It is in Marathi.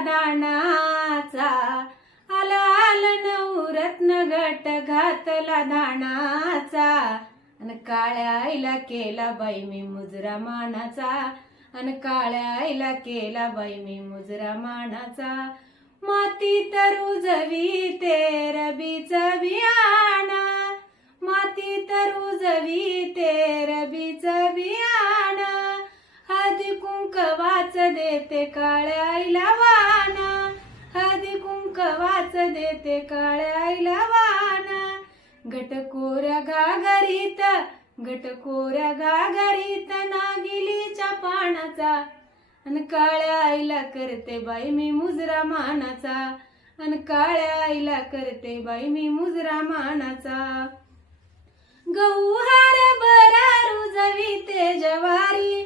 दाणाचा, आला आला नवरत्न घट घातला धानाचा, अन काळ्या आईला केला बाई मी मुजरा मानाचा, अन काळ्या आईला केला बाई मी मुजरा मानाचा. माती तरु जवी ते रबीच बियाणा, माती तरु जवी ते रबीच बियाणा, हळदी कुंकवाच देते काळ्या आईला वाना, हळदी कुंकवाच देते काळ्या आईला वाना. घटकोऱ्या घागरीत, घटकोऱ्या घागरीत नागिलीच्या पानाचा, अन काळ्या आईला करते बाई मी मुजरा मानाचा, अन काळ्या आईला करते बाई मी मुजरा मानाचा. गहू हरभरा रुजवीते ज्वारी,